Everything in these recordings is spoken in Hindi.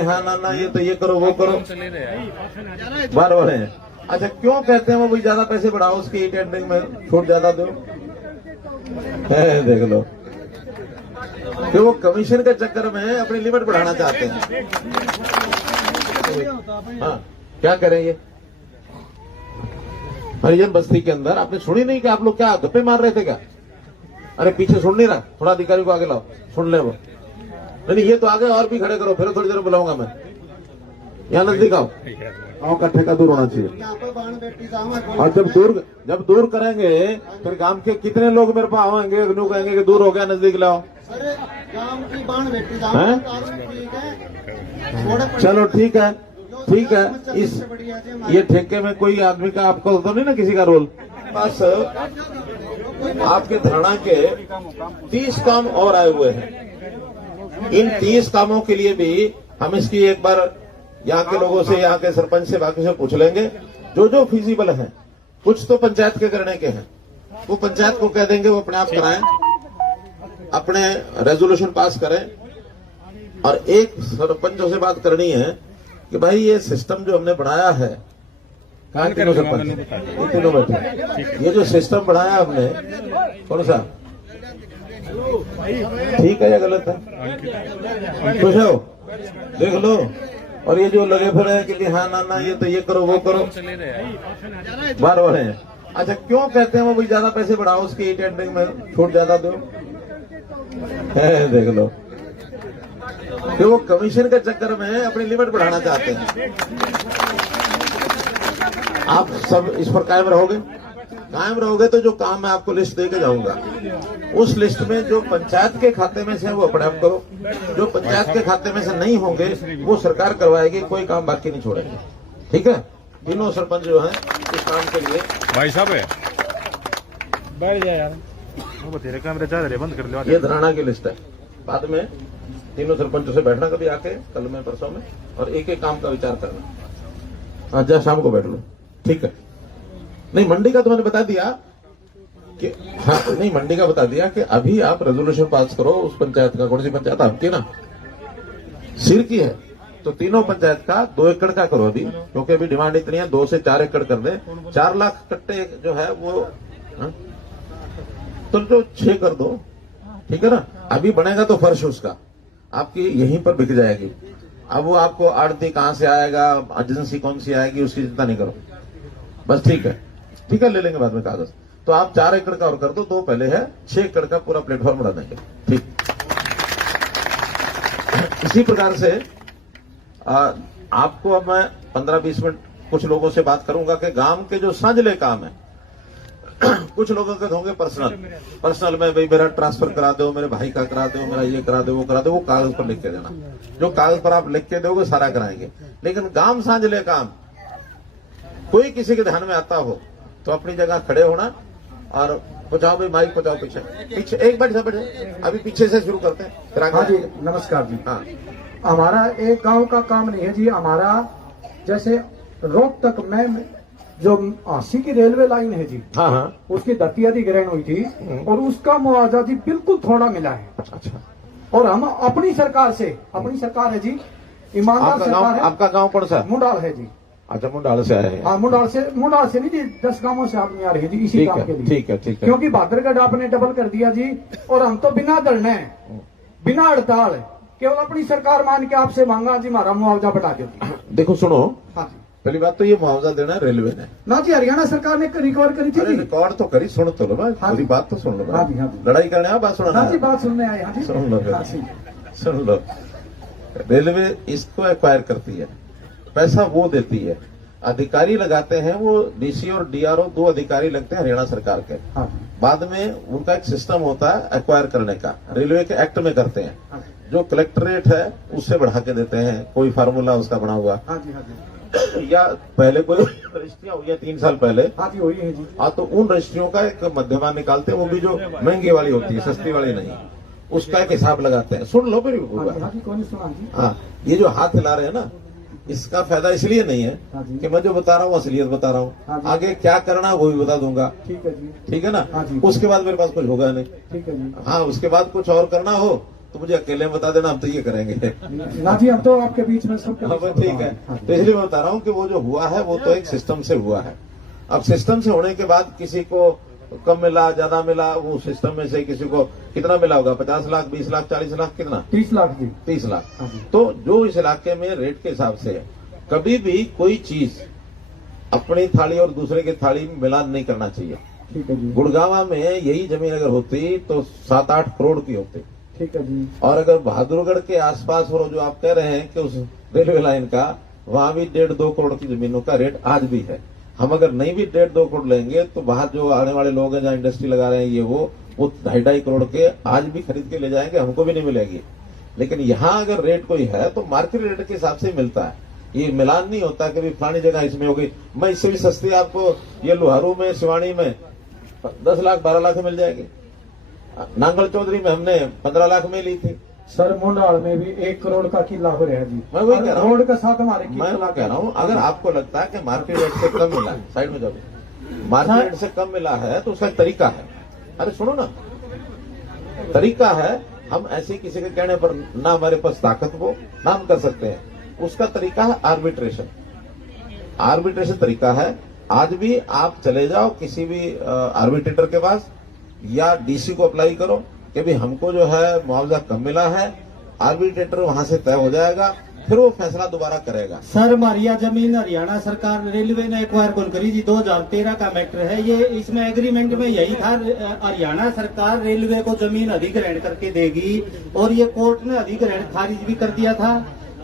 हाँ ना ये तो ये करो वो करो बार बार है। अच्छा क्यों कहते हैं वो भाई ज्यादा पैसे बढ़ाओ, उसकी ई टेंडरिंग में छूट ज्यादा दो, देख लो कि वो कमीशन के चक्कर में अपनी लिमिट बढ़ाना चाहते हैं। हाँ क्या करेंगे हरिजन बस्ती के अंदर आपने सुनी नहीं कि आप लोग क्या गप्पे मार रहे थे क्या? अरे पीछे सुन नहीं रहा, थोड़ा अधिकारी को आगे लाओ सुन ले वो। नहीं ये तो आगे और भी खड़े करो, फिर थोड़ी देर बुलाऊंगा मैं। यहाँ नजदीक आओ, गाँव का ठेका दूर होना चाहिए। और जब दूर करेंगे फिर गांव के कितने लोग मेरे पास आएंगे, कहेंगे कि दूर हो गया नजदीक लाओ। चलो ठीक है इस ये ठेके में कोई आदमी का आपको तो नहीं ना किसी का रोल। बस आपके धरना के 30 काम और आए हुए हैं। इन 30 कामों के लिए भी हम इसकी एक बार यहाँ के लोगों से, यहाँ के सरपंच से, बाकी से पूछ लेंगे। जो फिजिबल है, कुछ तो पंचायत के करने के हैं, वो पंचायत को कह देंगे वो अपने आप कराएं, अपने रेजोल्यूशन पास करें। और एक सरपंचों से बात करनी है कि भाई ये सिस्टम जो हमने बनाया है, कहाँ तीनों सरपंच तीनों बैठे, ये जो सिस्टम बनाया हमने कौन सा ठीक है या गलत है? खुश हो देख लो। और ये जो लगे फिर है कि हाँ ना ये तो ये करो वो करो बार बार है। अच्छा क्यों कहते हैं वो भाई ज्यादा पैसे बढ़ाओ, उसकी ई टेंडरिंग में छूट ज्यादा दो, देख लो कि वो कमीशन के चक्कर में अपनी लिमिट बढ़ाना चाहते हैं। आप सब इस पर कायम रहोगे तो जो काम मैं आपको लिस्ट देके जाऊंगा, उस लिस्ट में जो पंचायत के खाते में से वो अपने आप करो, जो पंचायत के खाते में से नहीं होंगे वो सरकार करवाएगी, कोई काम बाकी नहीं छोड़ेंगे। ठीक है, तीनों सरपंच जो हैं इस काम के लिए भाई साहब है बैठ जाए यार, वो तेरे कैमरे चाह रहे बंद कर लो। ये धराना की लिस्ट है, बाद में तीनों सरपंचों से बैठना कभी आके, कल में परसों में, और एक एक काम का विचार करना। आज शाम को बैठ लो, ठीक है? नहीं मंडी का तो मैंने बता दिया कि हाँ, नहीं मंडी का बता दिया कि अभी आप रेजोल्यूशन पास करो उस पंचायत का। कौन सी पंचायत आपकी ना सिर की है, तो तीनों पंचायत का 2 एकड़ का करो अभी, क्योंकि अभी डिमांड इतनी है, 2 से 4 एकड़ कर दे। 4 लाख कट्टे जो है वो तो जो 6 कर दो, ठीक है ना? अभी बनेगा तो फर्श उसका आपकी यहीं पर बिक जाएगी। अब वो आपको आड़ती कहां से आएगा, एजेंसी कौन सी आएगी, उसकी चिंता नहीं करो बस। ठीक है ले लेंगे बाद में कागज। तो आप 4 एकड़ का और कर दो, 2 पहले है, 6 एकड़ का पूरा प्लेटफॉर्म बढ़ा देंगे। ठीक, इसी प्रकार से आपको अब मैं 15-20 मिनट कुछ लोगों से बात करूंगा कि गांव के जो सांझले काम है, कुछ लोगों के होंगे पर्सनल में, भाई मेरा ट्रांसफर करा दो, मेरे भाई का करा दो, मेरा ये करा दो वो करा दो, वो कागज पर लिख के देना। जो कागज पर आप लिख के दोगे सारा कराएंगे। लेकिन गांव सांझले काम कोई किसी के ध्यान में आता हो तो अपनी जगह खड़े होना और पहुंचाओ भाई, माइक पहुंचाओ पीछे एक बार अभी पीछे से शुरू करते हैं। हाँ जी नमस्कार जी। हाँ हमारा एक गांव का काम नहीं है जी, हमारा जैसे रोहतक में जो 80 की रेलवे लाइन है जी, हाँ उसकी धरती अधिग्रहण हुई थी और उसका मुआवजा जी बिल्कुल थोड़ा मिला है। अच्छा, और हम अपनी सरकार है जी, ईमानदार सरकार है। आपका गाँव कौन सा? मुंडाल है जी। अच्छा मुंडाल से आए हैं? हाँ मुंडाल से नहीं जी, 10 गांवों से आदमी आ रहे हैं जी इसी काम के लिए। ठीक है क्योंकि भादरगढ़ आपने डबल कर दिया जी, और हम तो बिना धरने बिना हड़ताल केवल अपनी सरकार मान के आपसे मांगा जी हमारा मुआवजा बढ़ा देती। देखो सुनो, हाँ जी, पहली बात तो ये मुआवजा देना रेलवे ने ना जी, हरियाणा सरकार ने रिकवर करी थी। रिकॉर्ड तो करी, सुन तो लो भाई, पूरी बात तो सुन लो। हाँ जी, लड़ाई करने आओ, बात सुना। हाँ जी, बात सुनने आए। हाँ जी, सुन लो, सुन लो। रेलवे इसको एक्वायर करती है, पैसा वो देती है, अधिकारी लगाते हैं वो डीसी और डीआरओ, 2 अधिकारी लगते हैं हरियाणा सरकार के। बाद में उनका एक सिस्टम होता है एक्वायर करने का, रेलवे के एक्ट में करते हैं। जो कलेक्टरेट है उससे बढ़ा के देते हैं, कोई फार्मूला उसका बना हुआ। या पहले कोई रजिस्ट्रियां हुई है 3 साल पहले, हाँ जी, हुई है जी। हाँ, तो उन रजिस्ट्रियों का एक मध्यमा निकालते हैं, वो भी जो महंगी वाली होती है, सस्ती वाली नहीं, उसका एक हिसाब लगाते हैं। सुन लो मेरी हाँ, ये जो हाथ हिला रहे हैं ना, इसका फायदा इसलिए नहीं है कि मैं जो बता रहा हूँ असलियत बता रहा हूँ। आगे क्या करना है वो भी बता दूंगा। ठीक है जी, ठीक है ना? उसके बाद मेरे पास कुछ होगा नहीं। ठीक है जी। हाँ, उसके बाद कुछ और करना हो तो मुझे अकेले में बता देना, हम तो ये करेंगे। ना जी, अब तो आपके बीच में सब हाँ बस ठीक है। तो इसलिए मैं बता रहा हूँ कि वो जो हुआ है वो तो एक सिस्टम से हुआ है। अब सिस्टम से होने के बाद किसी को कम मिला, ज्यादा मिला, वो सिस्टम में से किसी को कितना मिला होगा, 50 लाख, 20 लाख, 40 लाख, कितना? 30 लाख जी। 30 लाख। हाँ जी। तो जो इस इलाके में रेट के हिसाब से है, कभी भी कोई चीज अपनी थाली और दूसरे की थाली में मिलान नहीं करना चाहिए। ठीक है जी। गुड़गांव में यही जमीन अगर होती तो 7-8 करोड़ की होती। ठीक है जी। और अगर बहादुरगढ़ के आसपास और जो आप कह रहे हैं कि उस रेलवे लाइन का, वहां भी 1.5-2 करोड़ की जमीनों का रेट आज भी है। हम अगर नहीं भी 1.5-2 करोड़ लेंगे तो बाहर जो आने वाले लोग हैं, जहाँ इंडस्ट्री लगा रहे हैं, ये वो 2.5 करोड़ के आज भी खरीद के ले जाएंगे, हमको भी नहीं मिलेगी। लेकिन यहाँ अगर रेट कोई है तो मार्केट रेट के हिसाब से मिलता है। ये मिलान नहीं होता कि फलानी जगह इसमें हो गई, मैं इससे भी सस्ती आपको ये लोहारू में, सिवानी में 10 लाख 12 लाख में मिल जाएगी। नांगल चौधरी में हमने 15 लाख में ली थी। सर मुंडाल में भी 1 करोड़ का किला हो रहा है जी। मैं वही कह रहा हूँ, रोड के साथ हमारे मैं वो कह रहा हूँ, अगर आपको लगता है कि मार्केट रेट से कम मिला है, साइड में जाओ, मार्केट रेट से कम मिला है तो उसका एक तरीका है। अरे सुनो ना, तरीका है, हम ऐसे किसी के कहने पर ना हमारे पास ताकत हो ना हम कर सकते हैं। उसका तरीका है आर्बिट्रेशन। आर्बिट्रेशन तरीका है, आज भी आप चले जाओ किसी भी आर्बिट्रेटर के पास या डीसी को अप्लाई करो कि भी हमको जो है मुआवजा कम मिला है, आर्बिट्रेटर वहां से तय हो जाएगा, फिर वो फैसला दोबारा करेगा। सर हमारी यह जमीन हरियाणा सरकार रेलवे ने एक्वायर कौन करी जी, 2013 का मैटर है ये। इसमें एग्रीमेंट में यही था, हरियाणा सरकार रेलवे को जमीन अधिग्रहण करके देगी, और ये कोर्ट ने अधिग्रहण खारिज भी कर दिया था।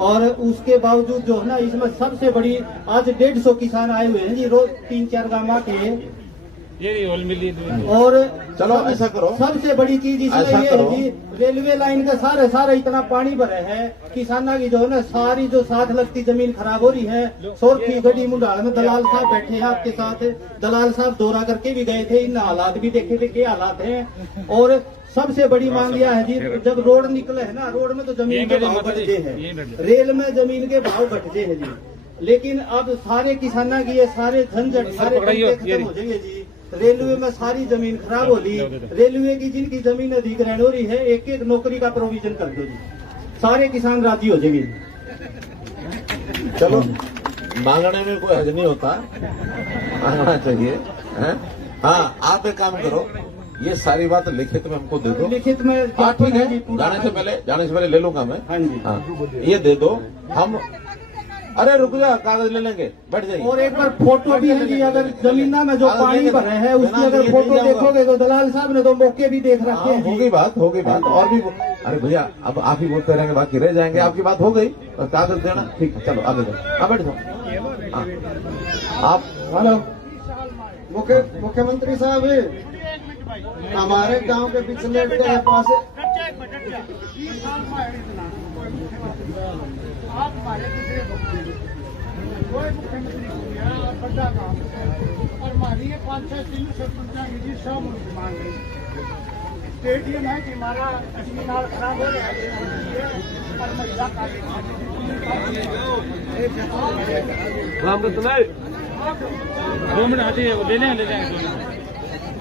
और उसके बावजूद जो है ना, इसमें सबसे बड़ी आज 150 किसान आए हुए हैं जी, रोज 3-4 गांव के। और चलो ऐसा करो, सबसे बड़ी चीज इसमें ऐसा ये करो। है जी, रेलवे लाइन का सारे इतना पानी भरे है, किसाना की जो है ना सारी जो साथ लगती जमीन खराब हो रही है। सोरखी गढ़ी मुंडाल में दलाल साहब बैठे हैं आपके साथ, दलाल साहब दौरा करके भी गए थे, इन हालात भी देखे थे क्या हालात हैं। और सबसे बड़ी मांग यह है जी, जब रोड निकले है ना, रोड में तो जमीन के भाव घटते हैं, रेल में जमीन के भाव घटते हैं जी। लेकिन अब सारे किसाना की ये सारे झंझट सारे खत्म हो जाएंगे जी। रेलवे में सारी जमीन खराब हो रही, रेलवे की जिनकी जमीन अधिग्रहण हो रही है, एक नौकरी का प्रोविजन कर दो जी, सारे किसान राजी हो जाएंगे। चलो मांगने में कोई हर्ज नहीं होता, मांगना चाहिए है? हाँ, आप एक काम करो, ये सारी बात लिखित में हमको दे दो। लिखित में हाँ ठीक है, जाने से पहले ले लूंगा मैं। हाँ जी। हाँ, ये दे दो हम। अरे रुक जा, कागज ले लेंगे, बैठ जाइए। और एक बार फोटो भी है जी, अगर जमीना में जो पानी भरे है उसकी अगर फोटो देखोगे तो दलाल साहब ने तो मौके भी देख रखे हैं। होगी बात और भी। अरे भैया अब आप ही बोलते रहेंगे, बाकी रह जाएंगे। आपकी बात हो गई, बस कागज देना, ठीक है, चलो आगे जाओ, आप बैठ जाओ। आप हेलो मुख्यमंत्री साहब, हमारे गांव के पिछले पास आप हमारे दूसरे कोई मुख्यमंत्री को गया बड़ा काम और हमारी 5-6 तीन सरपंच की जी सब मांग गई। स्टेडियम है कि हमारा अस्पताल खराब हो गया है और महिला का 2 मिनट आती है, ले लेंगे।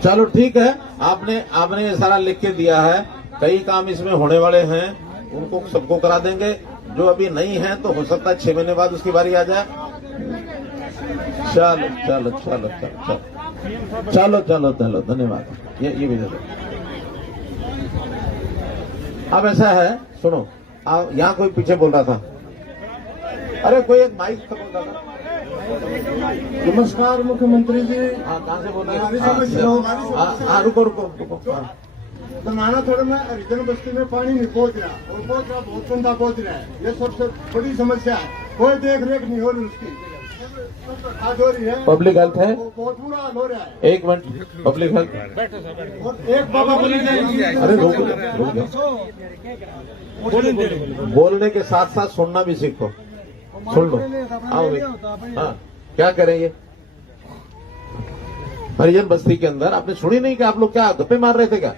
चलो ठीक है, आपने ये सारा लिख के दिया है। कई काम इसमें होने वाले हैं, उनको सबको करा देंगे। जो अभी नहीं है तो हो सकता है 6 महीने बाद उसकी बारी आ जाए। चलो चलो चलो चलो चलो चलो चलो, धन्यवाद। ये भी दे दो। अब ऐसा है, सुनो, यहाँ कोई पीछे बोल रहा था, अरे कोई एक माइक था बोल रहा था। नमस्कार मुख्यमंत्री जी। हाँ, कहाँ से बोल रहे हैं? हाँ, रुको। बनाना थोड़ा में हरिजन बस्ती में पानी नहीं पहुंच रहा, और पहुंच रहा बहुत गंदा पहुंच रहा है। ये सबसे बड़ी समस्या है, कोई देख रेख नहीं हो रही उसकी, आज हो रही है। पब्लिक हेल्थ है, बहुत बुरा हाल हो रहा है। 1 मिनट, पब्लिक हेल्थ। और एक बाबा अरे रुक बोलने के साथ साथ सुनना भी सीखो, सुन लो। आओ भाई, हाँ, क्या करेंगे हरिजन बस्ती के अंदर? आपने सुनी नहीं कि आप लोग क्या गप्पे मार रहे थे क्या?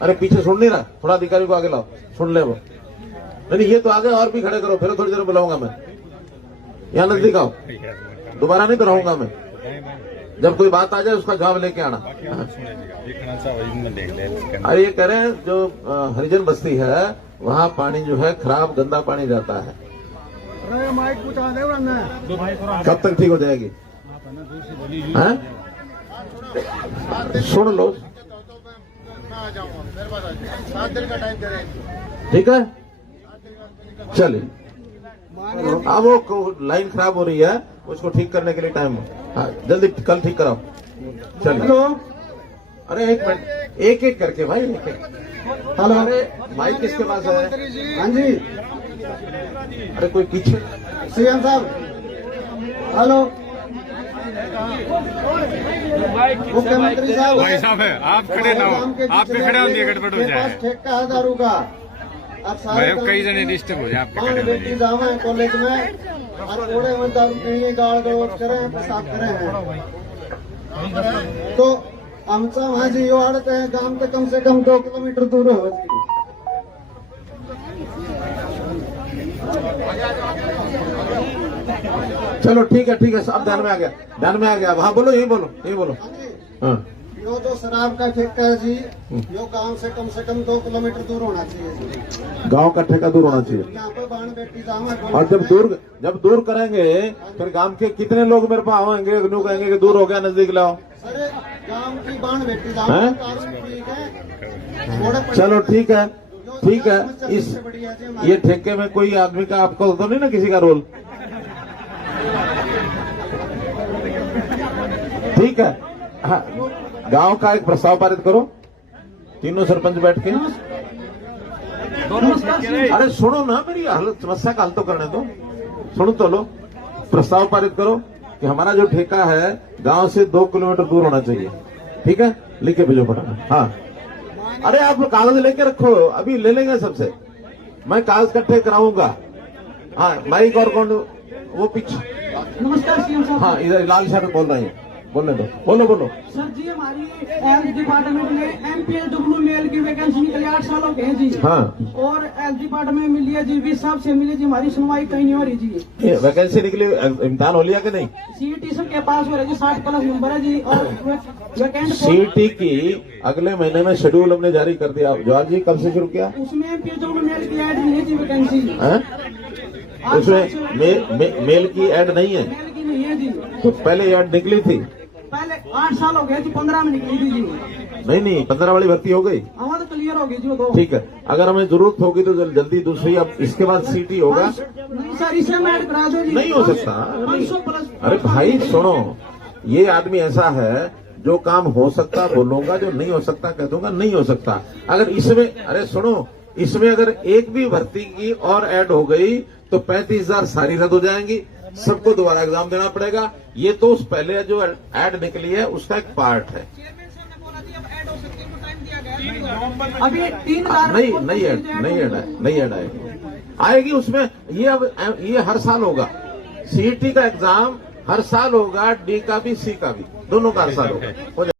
अरे पीछे सुन नहीं रहा, थोड़ा अधिकारी को आगे लाओ, सुन ले वो। नहीं, ये तो आगे और भी खड़े करो, फिर थोड़ी देर बुलाऊंगा मैं। यहाँ नजदीक आओ, दोबारा नहीं तो रहूंगा मैं। जब कोई बात आ जाए उसका जवाब लेके आना। देखना चाहिए देख ले अरे ये कह रहे हैं जो हरिजन बस्ती है वहाँ पानी जो है खराब गंदा पानी जाता है। कब तक ठीक हो जाएगी? हैं? सुन लो, ठीक है चलिए। अब वो लाइन खराब हो रही है, उसको ठीक करने के लिए टाइम, हाँ जल्दी कल ठीक कराओ। चलिए। अरे एक मिनट, एक एक करके भाई, एक एक। हेलो, अरे माइक किसके पास है? हाँ जी अरे कोई पीछे। सीएम साहब, हेलो मुख्यमंत्री साहब। भाई साहब है, आप खड़े ना हो, आप भी खड़े होंगे गड़बड़ हो जाए। ठेका है दारू का। अब सारे कई जने डिस्टर्ब हो जाए आपके बाण खड़े बेटी जावा है कॉलेज में और कूड़े में दारू पीने गाड़ गलौज करे हैं, पेशाब करे हैं। तो आमचा वहाँ जी वाढते हैं, गांव से कम 2 किलोमीटर दूर हो जी। चलो ठीक है, सब ध्यान में आ गया। हाँ बोलो, यही बोलो। हाँ यो जो शराब का ठेका है जी, यो गांव से कम 2 किलोमीटर दूर होना चाहिए जी। गांव का ठेका दूर होना चाहिए। यहाँ पर बाण बेटी जावा है। और जब दूर करेंगे फिर गांव के कितने लोग मेरे पास आएंगे, न्यू कहेंगे कि दूर हो गया, नजदीक लाओ। अरे गांव की बाण बेटी जावा हैं? ठीक है। चलो ठीक है। इस ये ठेके में कोई आदमी का आपको तो नहीं ना किसी का रोल? ठीक है, हाँ, गांव का एक प्रस्ताव पारित करो, तीनों सरपंच बैठ के। अरे सुनो ना, मेरी समस्या का हल तो करने दो, सुनो तो लो। प्रस्ताव पारित करो कि हमारा जो ठेका है गांव से 2 किलोमीटर दूर होना चाहिए। ठीक है, लिख के भेजो फटाफट। हाँ, अरे आप कागज लेके रखो, अभी ले लेंगे सबसे, मैं कागज इकट्ठे कराऊंगा। हाँ, माइक और कौन वो पीछे। नमस्कार सीएम साहब। हाँ, इधर लाल शर्ट बोल रही है, बोलने दो, बोलो। सर जी, हमारी हेल्थ डिपार्टमेंट में MPSW मेल की वैकेंसी निकली 8 साल हो गए जी। हाँ, और हेल्थ डिपार्टमेंट में मिली है जी, 20 साहब से मिली जी, हमारी सुनवाई कहीं नहीं हो रही जी। ये वैकेंसी निकली, इम्तिहान हो लिया कि नहीं? CET सबके पास हो रहा जी, 60+ नंबर है जी। और वैकेंट CET की अगले महीने में शेड्यूल हमने जारी कर दिया। जवाहर जी कब से शुरू किया? उसमें MPSW मेल की ऐड नहीं है जी वैकेंसी। हैं? उसमें मेल की ऐड नहीं है, मेल की नहीं है जी। तो पहले ऐड निकली थी। पहले 8 साल हो गए जी, 15 में निकली थी जी। नहीं 15 वाली भर्ती हो गई। हमारा तो क्लियर हो गई जी वो 2। ठीक है, अगर हमें जरूरत होगी तो जल्दी दूसरी, अब इसके बाद CT होगा। नहीं सर, इसे मैं ऐड करा दो जी। नहीं हो सकता। 500+। अरे भाई सुनो, ये आदमी ऐसा है जो काम हो सकता बोलूंगा, जो नहीं हो सकता कह दूंगा नहीं हो सकता। अगर इसमें, अरे सुनो, इसमें अगर एक भी भर्ती की और ऐड हो गई तो 35,000 सारी रद्द हो जाएंगी, सबको दोबारा एग्जाम देना पड़ेगा। ये तो उस पहले जो ऐड निकली है उसका एक पार्ट है। अभी 3,000 नहीं ऐड आएगी उसमें। ये अब ये हर साल होगा, CET का एग्जाम हर साल होगा, D का भी C का भी, दोनों का हर साल होगा।